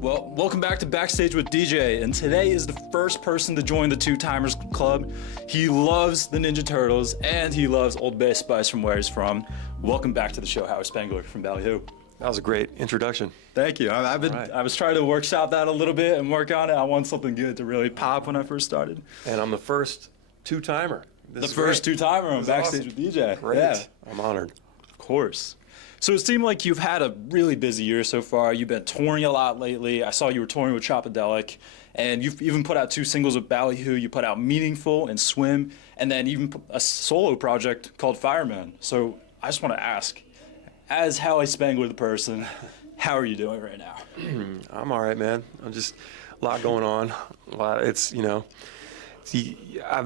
Well, welcome back to Backstage with DJ, and today is the first person to join the Two Timers Club. He loves the Ninja Turtles, and he loves Old Bay Spice from where he's from. Welcome back to the show, Howi Spangler from Ballyhoo. That was a great introduction. Thank you. I was trying to workshop that a little bit and work on it. I want something good to really pop when I first started. And I'm the first two-timer. The first two-timer on Backstage with DJ. Great. Yeah. I'm honored. Of course. So it seemed like you've had a really busy year so far. You've been touring a lot lately. I saw you were touring with Chopadelic, and you've even put out 2 singles with Ballyhoo. You put out Meaningful and Swim, and then even a solo project called Fireman. So I just want to ask, as Howi Spangler the person, how are you doing right now? I'm all right, man. I'm just a lot going on. I've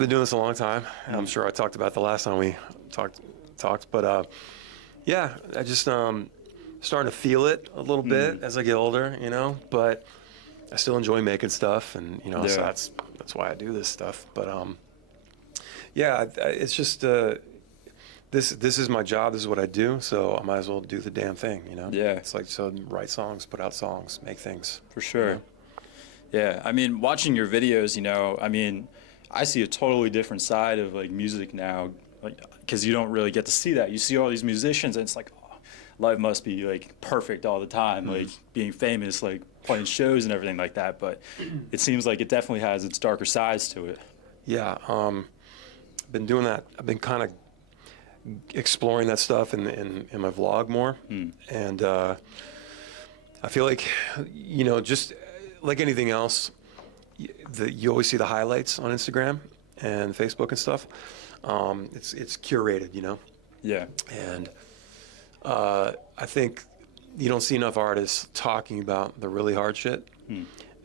been doing this a long time. I'm sure I talked about the last time we talked, but yeah, I just starting to feel it a little bit as I get older, but I still enjoy making stuff, and so that's why I do this stuff. But yeah, it's just this is my job. This is what I do, so I might as well do the damn thing, Yeah. It's like, so write songs, put out songs, make things. For sure. Yeah, I mean, watching your videos, I see a totally different side of like music now, because you don't really get to see that. You see all these musicians, and it's like, oh, life must be like perfect all the time, like being famous, like playing shows and everything like that. But it seems like it definitely has its darker sides to it. Yeah, been doing that. I've been kind of exploring that stuff in my vlog more, and I feel like, just like anything else, you always see the highlights on Instagram and Facebook and stuff. It's curated, Yeah. And I think you don't see enough artists talking about the really hard shit.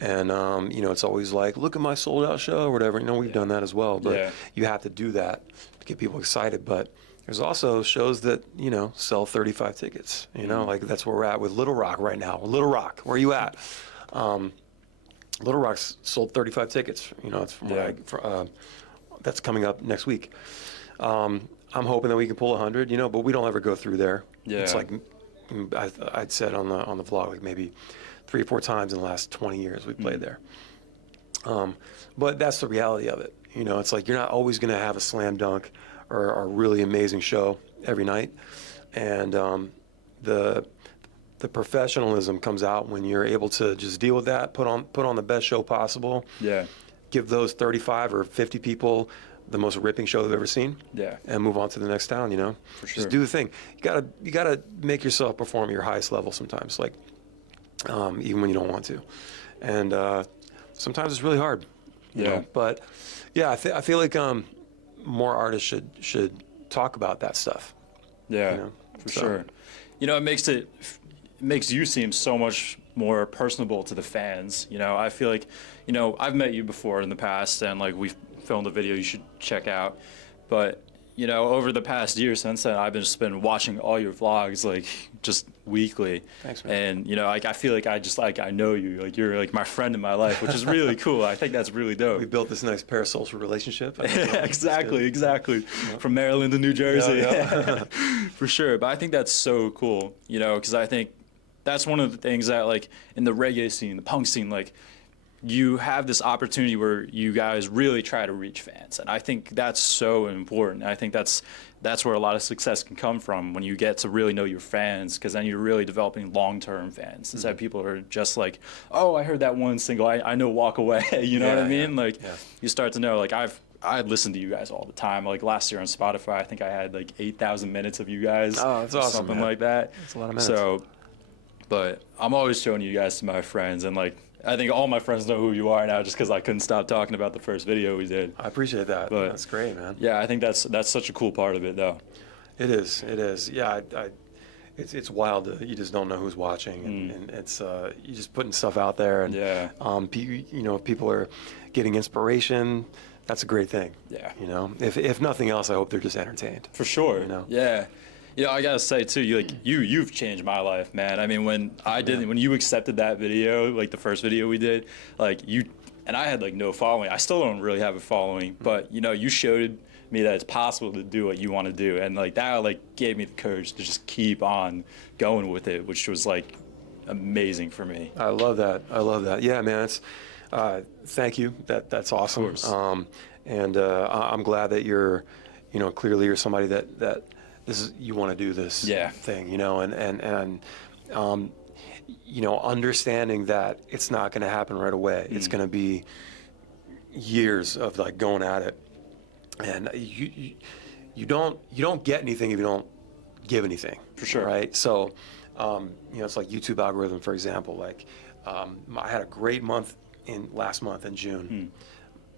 And it's always like, look at my sold out show or whatever. We've done that as well, but you have to do that to get people excited. But there's also shows that sell 35 tickets. Like that's where we're at with Little Rock right now. Little Rock, where are you at? Little Rock's sold 35 tickets. It's from that's coming up next week. I'm hoping that we can pull 100. But we don't ever go through there. Yeah. It's like I'd said on the vlog, like maybe 3 or 4 times in the last 20 years we played there. But that's the reality of it. It's like you're not always going to have a slam dunk or a really amazing show every night, and the professionalism comes out when you're able to just deal with that, put on the best show possible. Yeah. Give those 35 or 50 people the most ripping show they've ever seen. Yeah. And move on to the next town. For sure. Just do the thing. You gotta make yourself perform at your highest level sometimes, like even when you don't want to, and sometimes it's really hard. But yeah, I feel like more artists should talk about that stuff. Yeah. For sure. It makes you seem so much more personable to the fans. I feel like, I've met you before in the past, and like we've filmed a video you should check out. But, over the past year since then, I've just been watching all your vlogs, like just weekly. Thanks, man. And, I feel like I know you, like you're like my friend in my life, which is really cool. I think that's really dope. We built this nice parasocial relationship. Exactly. From Maryland to New Jersey. Yeah. For sure. But I think that's so cool, because I think that's one of the things that, like, in the reggae scene, the punk scene, like, you have this opportunity where you guys really try to reach fans. And I think that's so important. I think that's where a lot of success can come from, when you get to really know your fans, because then you're really developing long-term fans. Instead of people who are just like, oh, I heard that one single, I know Walk Away, you know what I mean? You start to know, like, I listen to you guys all the time. Like last year on Spotify, I think I had like 8,000 minutes of you guys. Oh, that's awesome, something man. like that. That's a lot of minutes. So, but I'm always showing you guys to my friends, and like, I think all my friends know who you are now, just because I couldn't stop talking about the first video we did. I appreciate that. But that's great, man. Yeah, I think that's such a cool part of it, though. It is. Yeah, it's wild. You just don't know who's watching, and it's you just putting stuff out there, and people are getting inspiration. That's a great thing. Yeah. If nothing else, I hope they're just entertained. For sure. Yeah. I gotta say too, you've changed my life, man. I mean, when you accepted that video, like the first video we did, like and I had like no following. I still don't really have a following, but you showed me that it's possible to do what you want to do, and like that like gave me the courage to just keep on going with it, which was like amazing for me. I love that. I love that. Yeah, man. It's thank you. That's awesome. Of course. And I'm glad that you're, clearly you're somebody that this is, you want to do this thing, and understanding that it's not going to happen right away. It's going to be years of like going at it, and you don't get anything if you don't give anything. For sure. Right. So, it's like YouTube algorithm, for example. Like, I had a great month last month in June.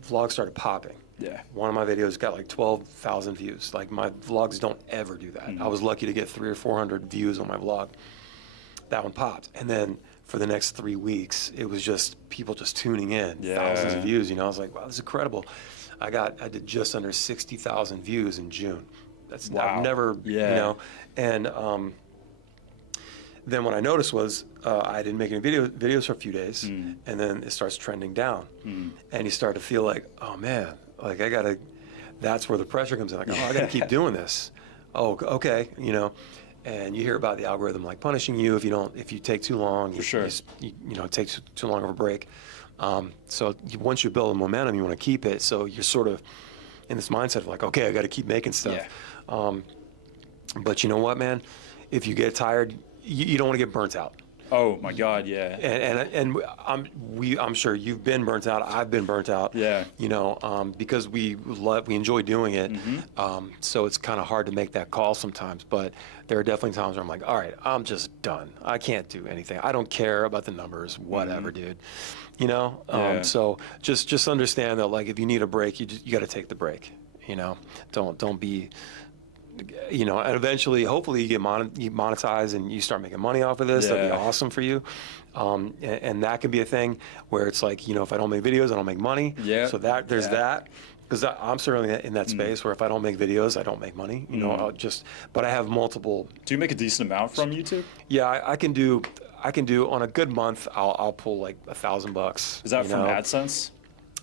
Vlogs started popping. Yeah. One of my videos got like 12,000 views. Like, my vlogs don't ever do that. I was lucky to get 300 or 400 views on my vlog. That one popped, and then for the next 3 weeks, it was just people just tuning in, thousands of views. I was like, wow, this is incredible. I did just under 60,000 views in June. That's I've never, and then what I noticed was I didn't make any videos for a few days, and then it starts trending down, and you start to feel like, oh man, like that's where the pressure comes in. Like, oh, I gotta keep doing this. Oh, okay, and you hear about the algorithm like punishing you if you take too long. For sure. It takes too long of a break. So once you build a momentum, you want to keep it. So you're sort of in this mindset of like, okay, I got to keep making stuff. Yeah. But you know what, man? If you get tired, you don't want to get burnt out. Oh my God, yeah. And I'm sure you've been burnt out. I've been burnt out. Yeah. Because we enjoy doing it. So it's kind of hard to make that call sometimes. But there are definitely times where I'm like, all right, I'm just done. I can't do anything. I don't care about the numbers. Whatever, dude. So just understand that, like, if you need a break, you got to take the break. Don't be. And eventually, hopefully, you monetize and you start making money off of this. That'd be awesome for you. And that can be a thing where it's like, if I don't make videos, I don't make money. Yeah. So there's that. Because I'm certainly in that space where if I don't make videos, I don't make money. But I have multiple. Do you make a decent amount from YouTube? Yeah, I can do on a good month. I'll pull like $1,000. Is that from AdSense?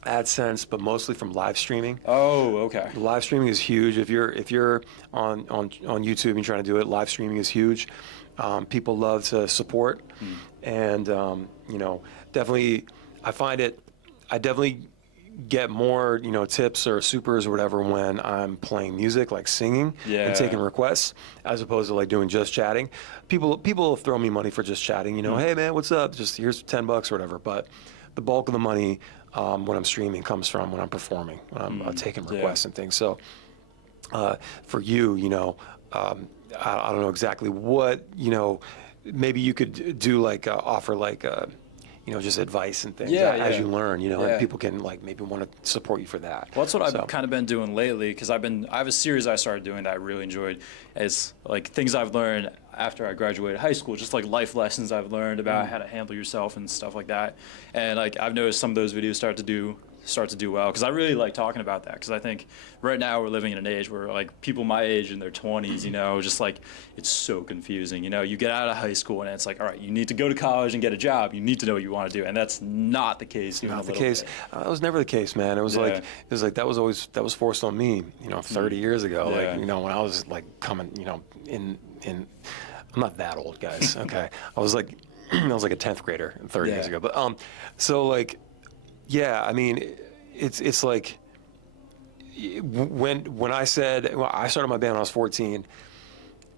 AdSense, but mostly from live streaming. Oh, okay. Live streaming is huge. If you're on YouTube and you're trying to do it, live streaming is huge. People love to support, and definitely, I find it. I definitely get more tips or supers or whatever when I'm playing music, like singing and taking requests, as opposed to like doing just chatting. People throw me money for just chatting. Hey man, what's up? Just here's $10 or whatever. But the bulk of the money when I'm streaming comes from when I'm performing, when I'm taking requests and things. So for you, I don't know exactly what, maybe you could do like offer like, just advice and things as you learn, and people can like maybe want to support you for that. Well, that's what I've kind of been doing lately, because I have a series I started doing that I really enjoyed. It's like things I've learned after I graduated high school, just like life lessons I've learned about how to handle yourself and stuff like that. And like I've noticed some of those videos start to do well, because I really like talking about that, because I think right now we're living in an age where like people my age in their 20s, just like it's so confusing. You get out of high school and it's like, all right, you need to go to college and get a job. You need to know what you want to do, and that's not the case. Not the case. That was never the case, man. It was like that was forced on me, 30 years ago. Like when I was like coming, in. I'm not that old, guys. Okay, I was like a 10th grader 30 years ago. But so like. Yeah, I mean, it's like when I said I started my band when I was 14,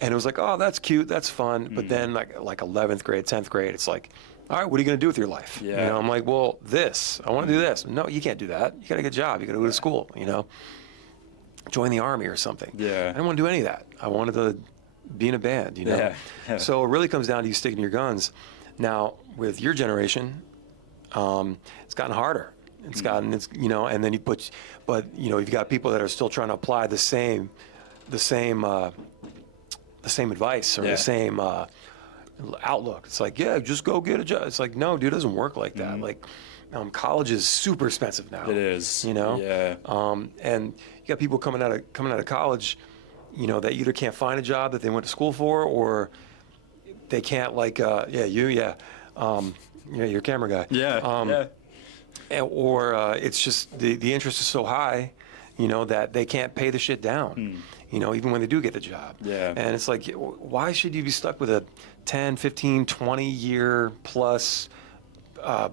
and it was like, oh, that's cute, that's fun. But then like 11th grade, 10th grade, it's like, all right, what are you gonna do with your life? Yeah. I'm like, well, I want to do this. No, you can't do that. You gotta get a job. You gotta go to school. Join the army or something. Yeah. I didn't want to do any of that. I wanted to be in a band. Yeah. So it really comes down to you sticking to your guns. Now with your generation. It's gotten harder. It's and then you've got people that are still trying to apply the same advice or the same outlook. It's like, just go get a job. It's like, no, dude, it doesn't work like that. Like, college is super expensive now. It is. Yeah. And you got people coming out of college, that either can't find a job that they went to school for, or they can't you're a camera guy. Yeah. Or it's just the interest is so high, you know, that they can't pay the shit down, you know, even when they do get the job. Yeah. And it's like, why should you be stuck with a 10, 15, 20 year plus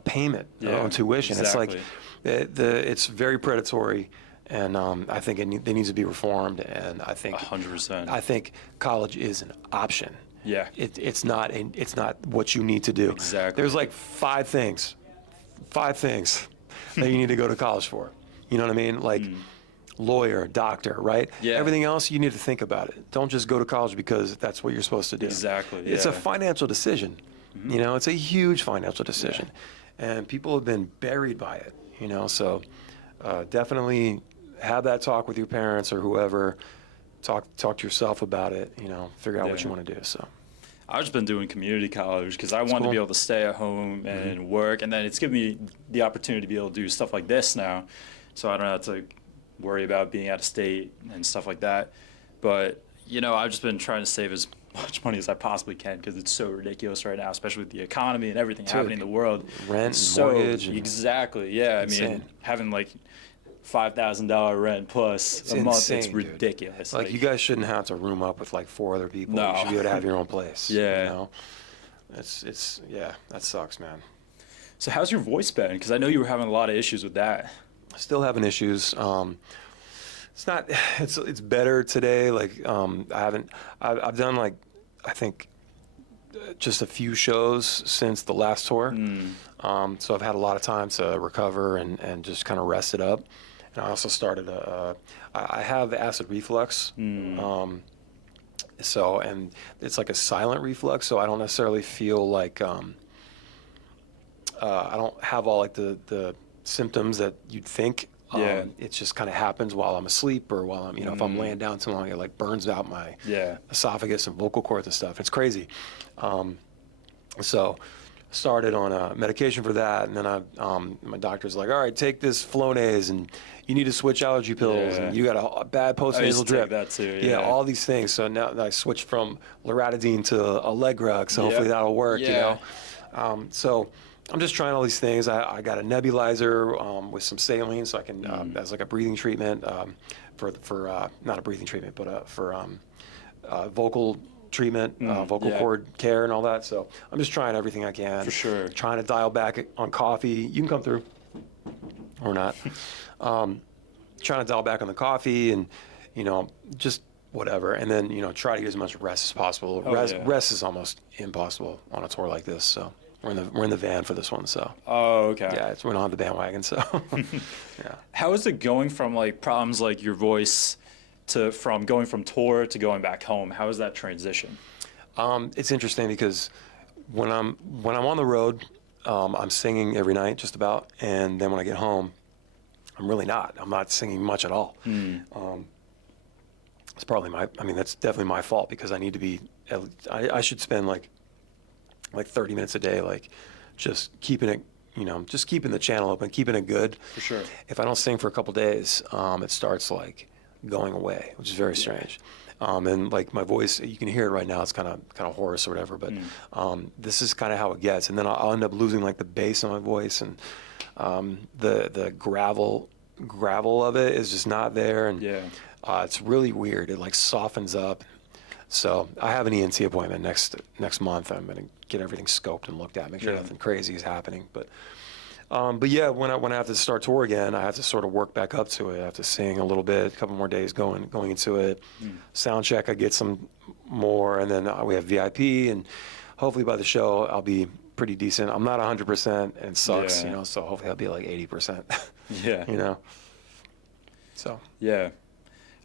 payment on tuition? Exactly. It's like, it's very predatory. And I think it needs to be reformed. And I think 100%. I think college is an option. Yeah. It's not what you need to do. Exactly. There's like five things that you need to go to college for. You know what I mean? Like lawyer, doctor, right? Yeah. Everything else, you need to think about it. Don't just go to college because that's what you're supposed to do. Exactly. It's yeah. a financial decision. You know, it's a huge financial decision. And people have been buried by it, you know, so definitely have that talk with your parents or whoever. Talk to yourself about it, you know, figure out what you want to do. So I've just been doing community college because I wanted to be able to stay at home and work, and then it's given me the opportunity to be able to do stuff like this now, so I don't have to worry about being out of state and stuff like that. But, you know, I've just been trying to save as much money as I possibly can because it's so ridiculous right now, especially with the economy and everything happening in the world. Rent and mortgage. Exactly, yeah. I mean, having like $5,000 rent plus a month, it's ridiculous. Like, you guys shouldn't have to room up with like 4 other people. No. You should be able to have your own place. Yeah. You know? It's yeah, that sucks, man. So how's your voice been? Because I know you were having a lot of issues with that. Still having issues. It's better today. Like, I've done like, I think just a few shows since the last tour. So I've had a lot of time to recover and just kind of rest it up. And I also started I have acid reflux. So, and it's like a silent reflux, so I don't necessarily feel like, I don't have all like the symptoms that you'd think. It just kind of happens while I'm asleep or while I'm, you know, if I'm laying down too long, it like burns out my esophagus and vocal cords and stuff. It's crazy. So started on medication for that, and then my doctor's like, all right, take this Flonase, and you need to switch allergy pills, and you got a bad postnasal drip. That too, yeah, all these things. So now I switched from loratadine to Allegra, so hopefully that'll work. You know, so I'm just trying all these things. I got a nebulizer with some saline, so I can as like a breathing treatment for not a breathing treatment, but for vocal treatment, vocal cord care and all that. So I'm just trying everything I can. For sure. Trying to dial back on coffee. You can come through or not. Trying to dial back on the coffee and, you know, just whatever. And then, you know, try to get as much rest as possible. Rest is almost impossible on a tour like this. So we're in the van for this one. So. Oh, okay. Yeah, we don't have the bandwagon. So. Yeah. How is it going from like problems like your voice from going from tour to going back home? How is that transition? It's interesting because when I'm on the road, I'm singing every night just about, and then when I get home, I'm really not. I'm not singing much at all. It's probably that's definitely my fault because I need to be. I should spend like 30 minutes a day, like just keeping it, you know, just keeping the channel open, keeping it good. For sure. If I don't sing for a couple days, it starts like going away, which is very strange. And like my voice, you can hear it right now. It's kind of hoarse or whatever. But this is kind of how it gets. And then I'll end up losing like the bass in my voice, and the gravel of it is just not there. And it's really weird. It like softens up. So I have an ENT appointment next month. I'm gonna get everything scoped and looked at, make sure nothing crazy is happening. But yeah, when I have to start tour again, I have to sort of work back up to it. I have to sing a little bit, a couple more days going into it. Sound check, I get some more, and then we have VIP, and hopefully by the show I'll be pretty decent. I'm not 100%, and it sucks, you know. So hopefully I'll be like 80%. You know. So. Yeah.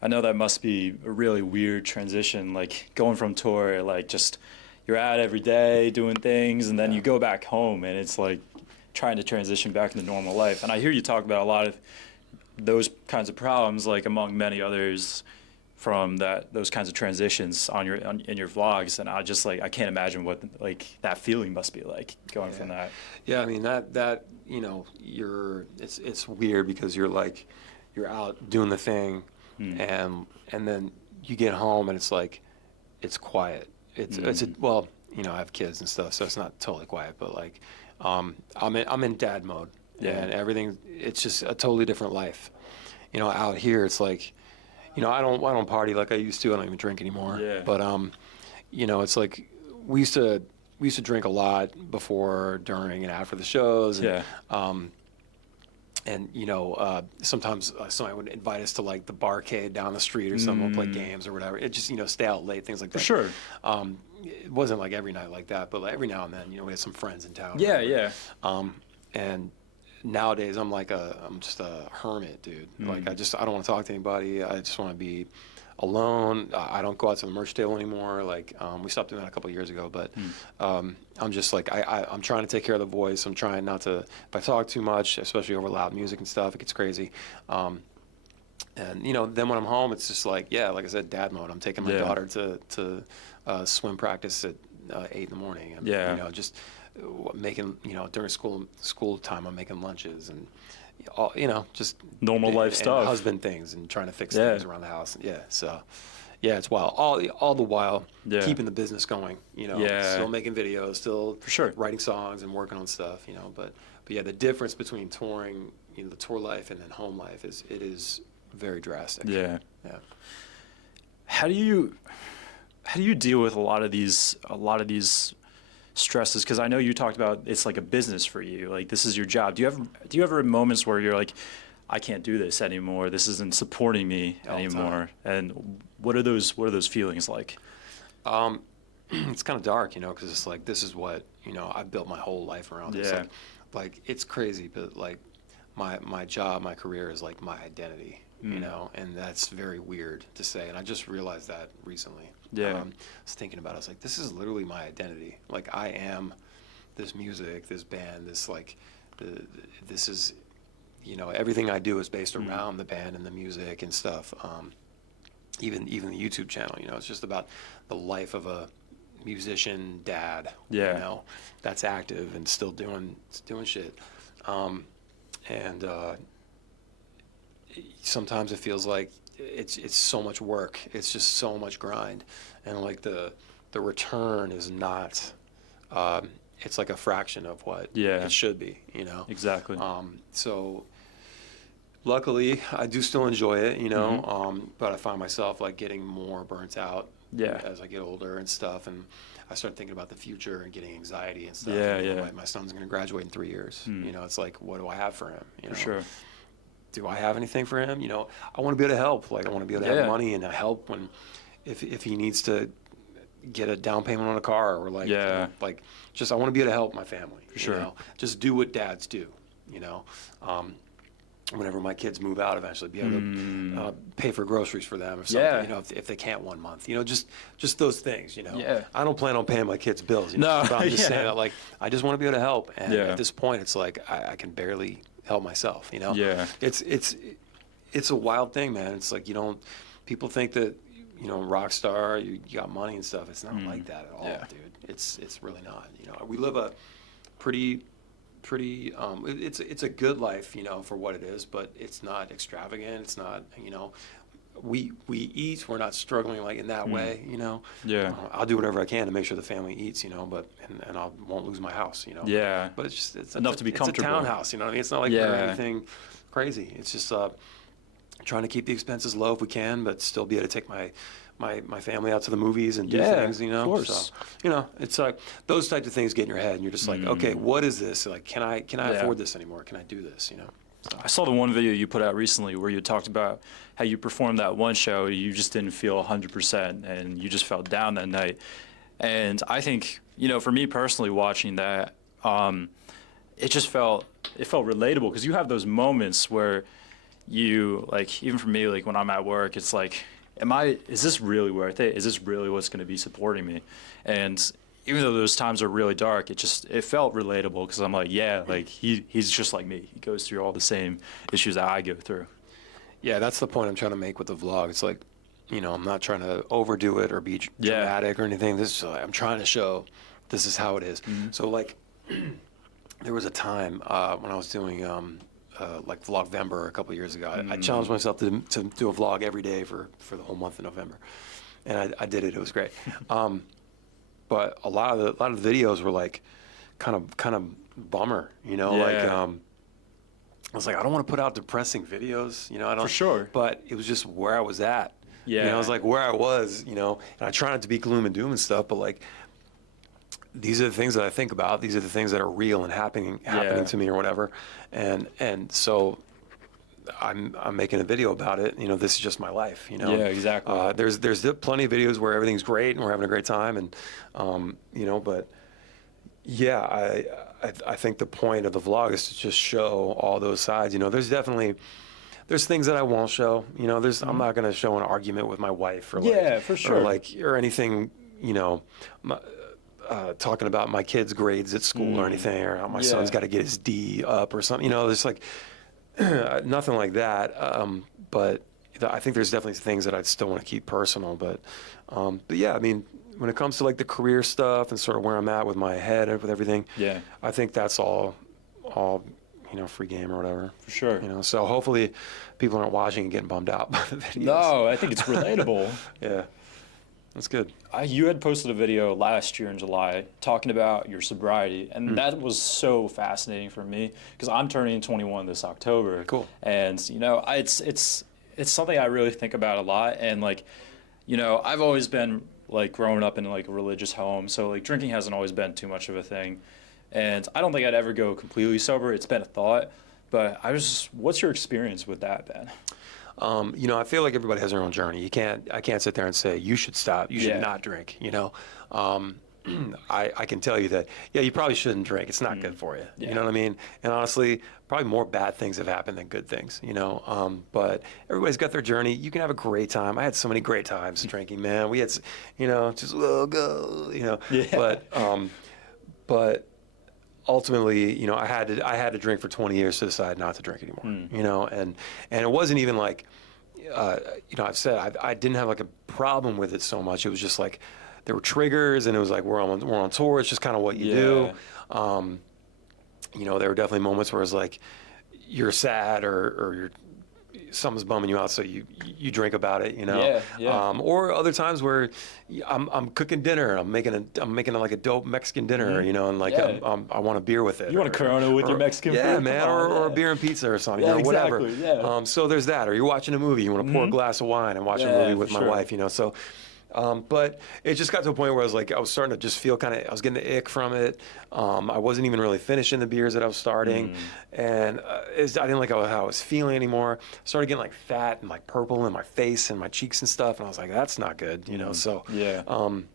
I know that must be a really weird transition, like going from tour, like just you're out every day doing things, and then you go back home, and it's like trying to transition back into normal life. And I hear you talk about a lot of those kinds of problems, like among many others, from those kinds of transitions in your vlogs. And I can't imagine what like that feeling must be like going from that. Yeah, I mean that you know, it's weird because you're out doing the thing. And then you get home and it's like it's quiet. Well, you know, I have kids and stuff, so it's not totally quiet, but like I'm in dad mode, and everything. It's just a totally different life, you know, out here it's like, you know, I don't party like I used to. I don't even drink anymore. Yeah. But you know, it's like we used to drink a lot before, during, and after the shows. And, Yeah. And you know, sometimes somebody would invite us to like the barcade down the street or something, we'll play games or whatever. It just, you know, stay out late, things like that. For sure. It wasn't like every night like that, but like every now and then, you know, we had some friends in town. Yeah, yeah. And nowadays I'm just a hermit, dude. Like I don't want to talk to anybody. I just want to be alone. I don't go out to the merch table anymore. Like we stopped doing that a couple of years ago, but I'm just like I'm trying to take care of the voice. I'm trying not to, if I talk too much, especially over loud music and stuff, it gets crazy. And you know, then when I'm home, it's just like, yeah, like I said, dad mode. I'm taking my daughter to swim practice at 8 in the morning. And, Yeah. you know, just making, you know, during school time, I'm making lunches and all, you know, just Normal life and stuff. husband things and trying to fix things around the house. Yeah, so yeah, it's wild. All the while keeping the business going. You know, still making videos, still For sure. writing songs and working on stuff. You know, but yeah, the difference between touring, you know, the tour life and then home life is very drastic. Yeah. Yeah. How do you deal with a lot of these stresses? Because I know you talked about it's like a business for you. Like this is your job. Do you ever have moments where you're like, I can't do this anymore. This isn't supporting me anymore. And what are those feelings like? It's kind of dark, you know, because it's like this is what, you know, I've built my whole life around. It's like it's crazy, but like my job, my career is like my identity, you know, and that's very weird to say. And I just realized that recently. Yeah. I was thinking about it. I was like, this is literally my identity. Like I am this music, this band, this like this is, you know, everything I do is based around the band and the music and stuff. Even the YouTube channel, you know, it's just about the life of a musician dad, you know, that's active and still doing shit. And sometimes it feels like it's so much work. It's just so much grind, and like the return is not. It's like a fraction of what it should be, you know. Exactly. So luckily, I do still enjoy it, you know. But I find myself like getting more burnt out as I get older and stuff, and I start thinking about the future and getting anxiety and stuff. Yeah, and, you know, yeah. my son's going to graduate in 3 years. You know, it's like, what do I have for him? You know? For sure. Do I have anything for him? You know, I want to be able to help. Like, I want to be able to have money and help when, if he needs to get a down payment on a car or like, you know, like just I want to be able to help my family. For sure. You know? Just do what dads do. You know, whenever my kids move out, eventually be able to pay for groceries for them or something. Yeah. You know, if they can't 1 month. You know, just those things. You know. Yeah. I don't plan on paying my kids' bills. You know? No. But I'm just saying that, like, I just want to be able to help. And at this point, it's like I can barely help myself. You know. Yeah. It's a wild thing, man. It's like people think that, you know, rock star, you got money and stuff. It's not like that at all, dude. It's really not. You know, we live a pretty. It's a good life, you know, for what it is, but it's not extravagant. It's not, you know, we eat. We're not struggling like in that way, you know. Yeah. I'll do whatever I can to make sure the family eats, you know, but and I won't lose my house, you know. Yeah. But it's Enough to be comfortable. It's a townhouse, you know what I mean? It's not like anything crazy. It's just trying to keep the expenses low if we can, but still be able to take my family out to the movies and do things, you know. Of course. So, you know, it's like those types of things get in your head, and you're just like, okay, what is this? Like, can I afford this anymore? Can I do this? You know. So. I saw the one video you put out recently where you talked about how you performed that one show, you just didn't feel 100%, and you just felt down that night. And I think, you know, for me personally, watching that, it felt relatable because you have those moments where you, like, even for me, like when I'm at work, it's like, is this really worth it? Is this really what's going to be supporting me? And even though those times are really dark, it felt relatable because I'm like, yeah, like he's just like me. He goes through all the same issues that I go through. Yeah, that's the point I'm trying to make with the vlog. It's like, you know, I'm not trying to overdo it or be dramatic or anything. I'm trying to show this is how it is. So like, there was a time when I was doing like Vlogvember a couple of years ago. I challenged myself to do a vlog every day for the whole month of November, and I did it. It was great. But a lot of the videos were like kind of bummer, you know, like I was like, I don't want to put out depressing videos, you know, I don't, For sure. but it was just where I was at. Yeah. You know, it was like where I was, you know, and I try not to be gloom and doom and stuff, but like, these are the things that I think about. These are the things that are real and happening to me or whatever. And so I'm making a video about it. You know, this is just my life, you know? Yeah, exactly. There's plenty of videos where everything's great and we're having a great time and, you know, but yeah, I think the point of the vlog is to just show all those sides. You know, there's things that I won't show. You know, I'm not going to show an argument with my wife or for sure. or anything, you know, talking about my kid's grades at school or anything, or how my son's got to get his D up or something. You know, there's like nothing like that. But I think there's definitely things that I'd still want to keep personal. But yeah, I mean, when it comes to like the career stuff and sort of where I'm at with my head and with everything, I think that's all, you know, free game or whatever. For sure. You know, so hopefully people aren't watching and getting bummed out by the videos. No, I think it's relatable. Yeah, that's good. You had posted a video last year in July talking about your sobriety, and that was so fascinating for me because I'm turning 21 this October. Cool. And you know, it's something I really think about a lot, and like, you know, I've always been like growing up in like a religious home, so like drinking hasn't always been too much of a thing, and I don't think I'd ever go completely sober. It's been a thought, but what's your experience with that, Ben? You know, I feel like everybody has their own journey. I can't sit there and say you should stop, you should not drink. You know, I can tell you that you probably shouldn't drink. It's not good for you. Yeah. You know what I mean? And honestly, probably more bad things have happened than good things. You know, but everybody's got their journey. You can have a great time. I had so many great times drinking, man. We had, you know, just go, you know. Yeah. But ultimately, you know, I had to drink for 20 years to decide not to drink anymore. You know, and it wasn't even like, you know, I've said I didn't have like a problem with it so much. It was just like there were triggers, and it was like we're on tour. It's just kind of what you do. You know, there were definitely moments where it's like you're sad or something's bumming you out, so you drink about it, you know. Or other times where I'm cooking dinner, I'm making like a dope Mexican dinner, you know, and like I want a beer with it. You want a Corona with your Mexican food? Yeah, man, or a beer and pizza or something, you know, whatever. Yeah. So there's that. Or you're watching a movie, you want to pour a glass of wine and watch a movie with my wife, you know. So. But it just got to a point where I was starting to just feel I was getting the ick from it. I wasn't even really finishing the beers that I was starting. And I didn't like how I was feeling anymore. I started getting like fat and like purple in my face and my cheeks and stuff. And I was like, that's not good, you know? So, and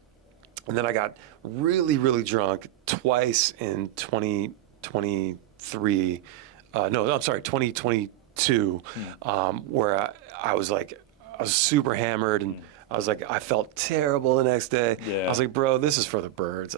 then I got really, really drunk twice in 2023. No, I'm sorry, 2022, where I was super hammered and I was like, I felt terrible the next day. I was like, bro, this is for the birds.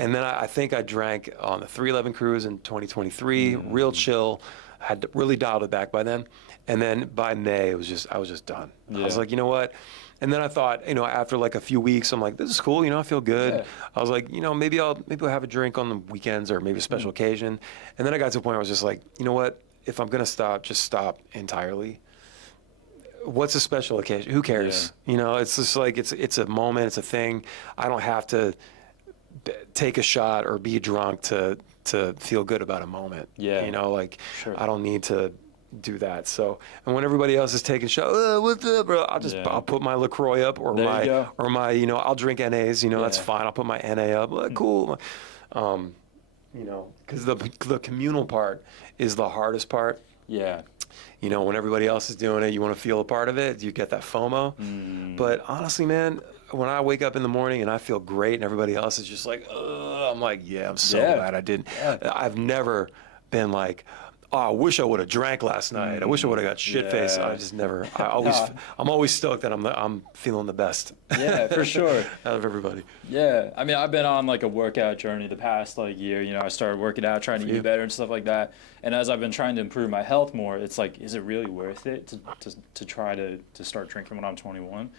And then I think I drank on the 311 cruise in 2023, real chill. Had really dialed it back by then. And then by May, I was just done. I was like, you know what? And then I thought, you know, after like a few weeks, I'm like, this is cool. You know, I feel good. I was like, you know, maybe I'll have a drink on the weekends or maybe a special occasion. And then I got to a point where I was just like, you know what? If I'm gonna stop, just stop entirely. What's a special occasion? Who cares? You know, it's just like it's a moment, it's a thing. I don't have to take a shot or be drunk to feel good about a moment. You know, like I don't need to do that. So, and when everybody else is taking shots, what's up, bro? I'll put my LaCroix up or my you know, I'll drink NAs. You know, that's fine. I'll put my NA up. Like, cool. You know, because the communal part is the hardest part. You know, when everybody else is doing it, you want to feel a part of it. You get that FOMO. But honestly, man, when I wake up in the morning and I feel great and everybody else is just like, I'm like, I'm so glad I didn't. I've never been like, oh, I wish I would have drank last night. I wish I would have got shit-faced. I just never. I'm always stoked that I'm feeling the best. For sure. Out of everybody. I mean, I've been on like a workout journey the past like year. You know, I started working out, trying to eat better and stuff like that. And as I've been trying to improve my health more, it's like, is it really worth it to try to start drinking when I'm 21?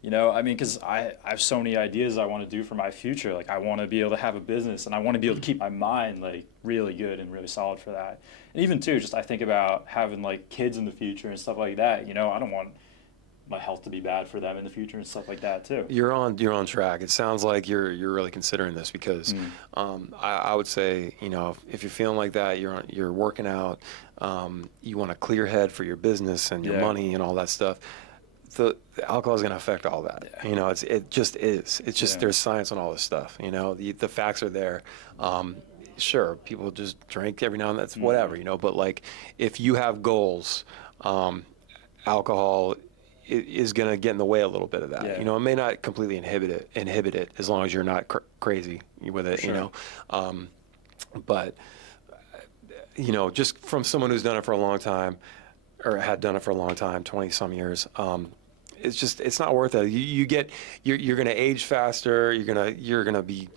You know, I mean, because I have so many ideas I want to do for my future. Like, I want to be able to have a business, and I want to be able to keep my mind, like, really good and really solid for that. And even, too, just I think about having, like, kids in the future and stuff like that. You know, I don't want my health to be bad for them in the future and stuff like that too. You're on track. It sounds like you're really considering this because I would say, you know, if you're feeling like that, you're working out, you want a clear head for your business and your money and all that stuff. The alcohol is going to affect all that. Yeah. You know, it just is. It's just there's science on all this stuff. You know, the facts are there. Sure, people just drink every now and then. That's whatever. You know, but like if you have goals, alcohol is going to get in the way a little bit of that. Yeah. You know, it may not completely inhibit it as long as you're not crazy with it. Sure. You know, but you know, just from someone who's done it for a long time, or had done it for a long time, 20 some years. It's not worth it. You're going to age faster. You're going to be,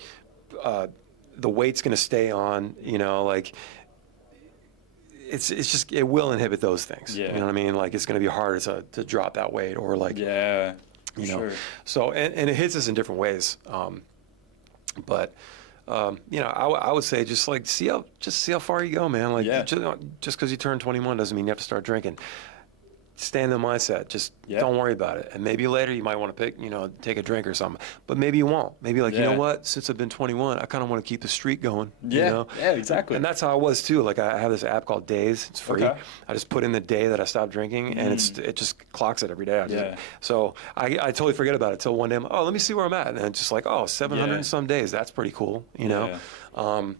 the weight's going to stay on, you know, like it's just, it will inhibit those things. Yeah. You know what I mean? Like it's going to be harder to drop that weight or like, you know, sure. so, and it hits us in different ways. But, you know, I would say just see how far you go, man. Like just because you turn 21 doesn't mean you have to start drinking. Stay in the mindset. Just don't worry about it. And maybe later you might want to take a drink or something. But maybe you won't. Maybe you know what? Since I've been 21, I kind of want to keep the streak going. Yeah. You know? Yeah, exactly. And that's how I was too. Like I have this app called Days. It's free. Okay. I just put in the day that I stopped drinking, and it just clocks it every day. So I totally forget about it till one day. Let me see where I'm at, and it's just like 700 and some days. That's pretty cool. You know.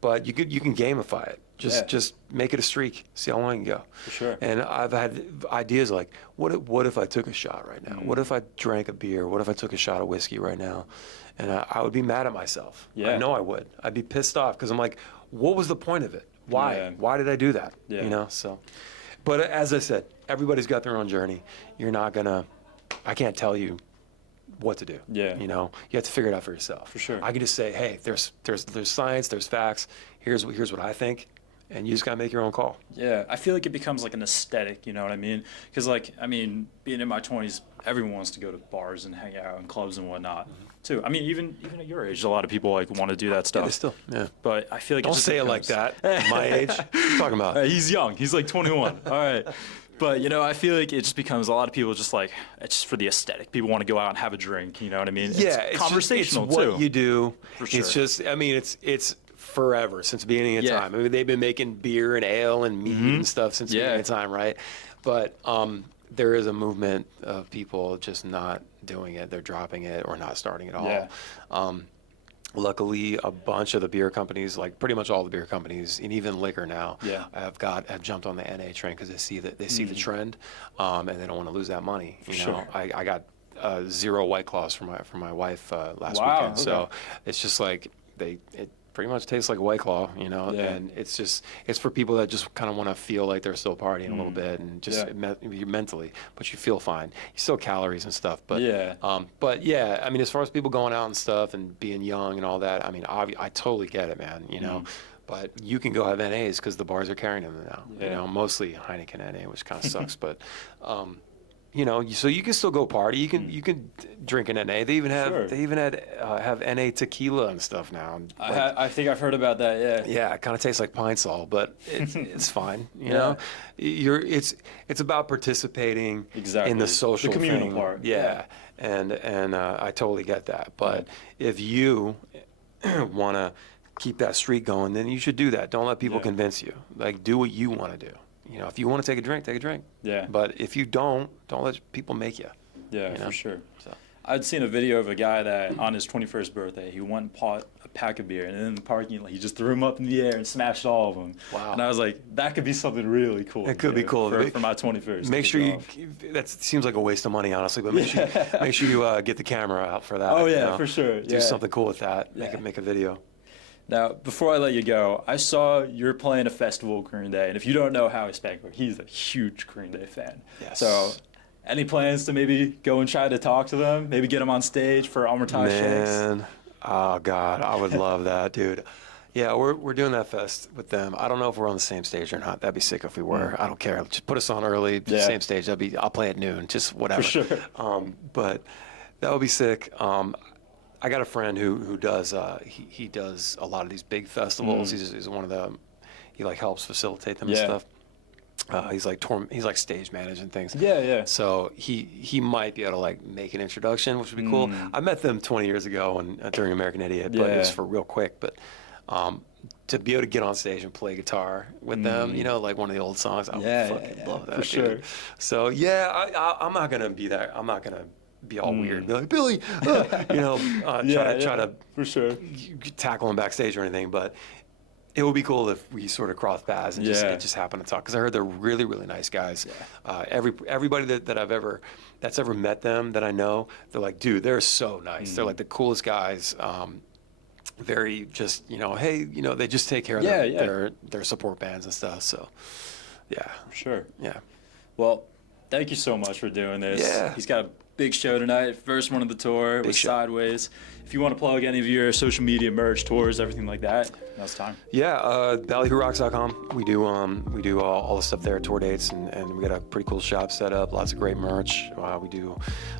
But you can gamify it. Just make it a streak. See how long you go. For sure. And I've had ideas like, what if I took a shot right now? What if I drank a beer? What if I took a shot of whiskey right now? And I would be mad at myself. Yeah. I know I would. I'd be pissed off because I'm like, what was the point of it? Why? Yeah. Why did I do that? Yeah. You know. So, but as I said, everybody's got their own journey. You're not gonna. I can't tell you what to do. Yeah. You know, you have to figure it out for yourself. For sure. I can just say, hey, there's science, there's facts. Here's what I think, and you just gotta make your own call. Yeah, I feel like it becomes like an aesthetic, you know what I mean? Because being in my 20s, everyone wants to go to bars and hang out and clubs and whatnot, too. I mean, even at your age, a lot of people like want to do that stuff. Yeah, still, yeah. But I feel like Don't say it like that. My age. What are you talking about? He's young. He's like 21. All right. But, you know, I feel like it just becomes a lot of people just like, it's just for the aesthetic. People want to go out and have a drink, you know what I mean? Yeah, it's conversational, it's too. what you do. For sure. It's just, I mean, it's forever, since the beginning of time. I mean, they've been making beer and ale and mead and stuff since the beginning of time, right? But there is a movement of people just not doing it. They're dropping it or not starting at all. Yeah. Luckily, a bunch of the beer companies, like pretty much all the beer companies, and even liquor now, have jumped on the NA train because they see the trend, and they don't want to lose that money. You know, I got 0 White Claws for my wife last weekend, so it's just like it pretty much tastes like a White Claw, you know, and it's for people that just kind of want to feel like they're still partying a little bit and just mentally, but you feel fine. You still calories and stuff, but I mean, as far as people going out and stuff and being young and all that, I mean, I totally get it, man, you know. But you can go have NAs because the bars are carrying them now. You know, mostly Heineken NA, which kind of sucks, but. You know, so you can still go party. You can drink an NA. They even have NA tequila and stuff now. I think I've heard about that. Yeah. Yeah, it kind of tastes like Pine Sol, but it's fine. You know, it's about participating in the social, the communal thing. part. Yeah, and I totally get that. But if you want to keep that streak going, then you should do that. Don't let people convince you. Like, do what you want to do. You know, if you want to take a drink, take a drink. Yeah. But if you don't let people make you. Yeah, you know? For sure. So. I'd seen a video of a guy that on his 21st birthday, he went and bought a pack of beer, and then in the parking lot, he just threw them up in the air and smashed all of them. Wow. And I was like, that could be something really cool. It could be cool. For my 21st. Make sure that seems like a waste of money, honestly, but make sure you get the camera out for that. Oh, yeah, you know? For sure. Do something cool with that. Yeah. Make a video. Now, before I let you go, I saw you're playing a festival Green Day, and if you don't know Howi Spangler, he's a huge Green Day fan. Yes. So, any plans to maybe go and try to talk to them? Maybe get them on stage for Amortage Shakes? Man, oh God, I would love that, dude. Yeah, we're doing that fest with them. I don't know if we're on the same stage or not. That'd be sick if we were. I don't care. Just put us on early, same stage. I'll play at noon, just whatever. For sure. But that would be sick. I got a friend who does he does a lot of these big festivals. He's one of the he like helps facilitate them and stuff. He's like stage managing things. Yeah, yeah. So he might be able to like make an introduction, which would be cool. I met them 20 years ago during American Idiot, but it was for real quick. But to be able to get on stage and play guitar with them, like one of the old songs, I would fucking love that. For sure. So I'm not gonna be that. I'm not gonna be all weird and be like, Billy, try to for sure tackle him backstage or anything, but it would be cool if we sort of cross paths and just happen to talk, because I heard they're really, really nice guys. Everybody that's ever met them that I know, they're like, dude, they're so nice. They're like the coolest guys. Very just, hey, they just take care of their support bands and stuff. So, yeah. For sure. Yeah. Well, thank you so much for doing this. Yeah. He's got a big show tonight, first one of the tour with Sideways. If you want to plug any of your social media, merch, tours, everything like that, now's time. Yeah, ballyhoorocks.com. We do all the stuff there, tour dates, and we got a pretty cool shop set up. Lots of great merch. We do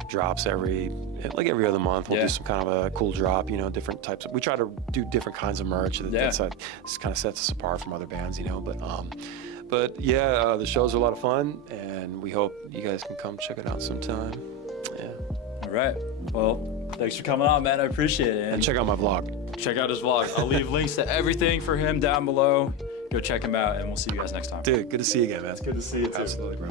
drops every other month. We'll do some kind of a cool drop. Different types. We try to do different kinds of merch. That's kind of sets us apart from other bands. But yeah, the shows are a lot of fun, and we hope you guys can come check it out sometime. Yeah. All right. Well, thanks for coming on, man. I appreciate it. And check out my vlog. Check out his vlog. I'll leave links to everything for him down below. Go check him out, and we'll see you guys next time. Dude, good to see you again, man. It's good to see you too. Absolutely, bro.